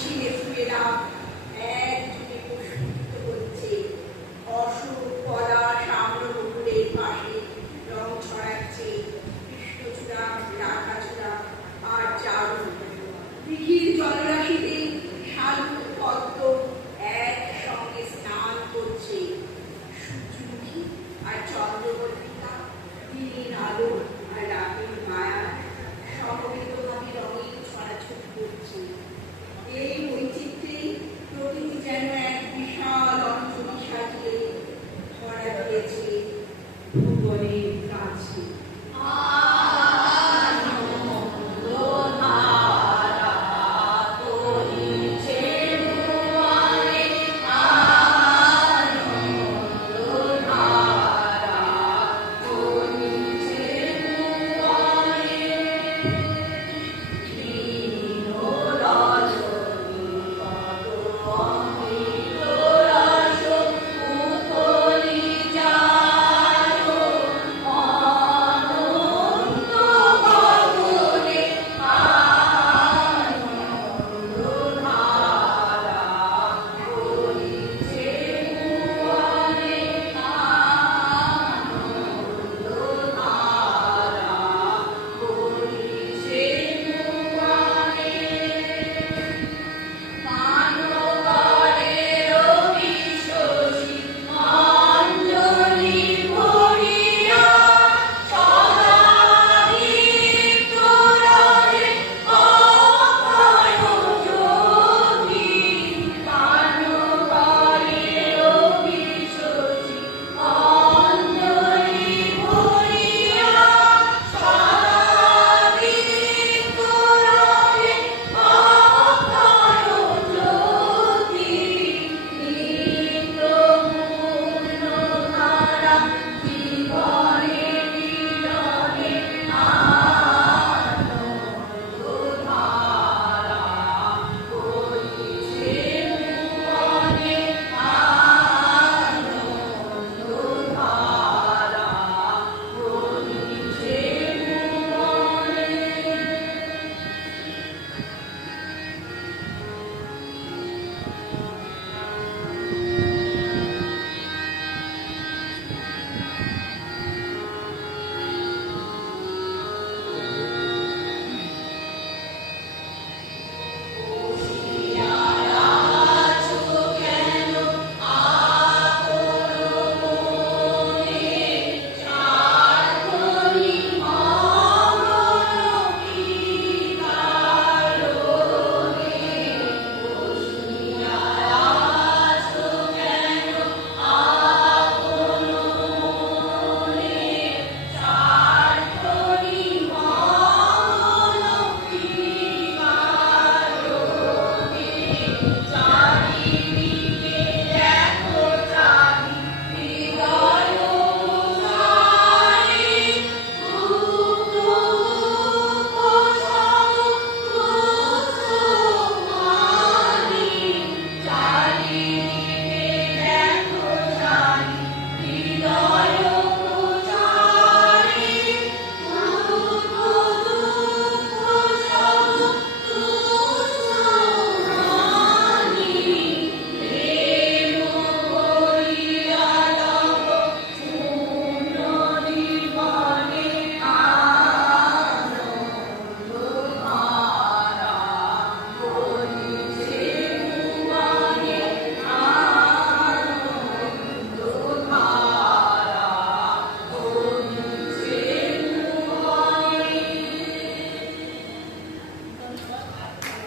ছিঁড়ে ছুঁড়ে হচ্ছে। অসুখ কলা সাম্র পাশে রং ছড়াচ্ছে। কৃষ্ণচূড়া রাখাচূড়া আর চারু। দিঘির জলরাশিতে পদ্ম একসঙ্গে স্নান করছে। সূর্যমুখী আর চন্দ্রবর্তিকা দিন আলো আর রাতের মায়া সমবেতভাবে রঙের ছড়াছড়ি করছে। এই বৈচিত্র্যেই প্রকৃতি যেন বিশাল অঞ্চল সাজিয়ে ধরা দিয়েছে আর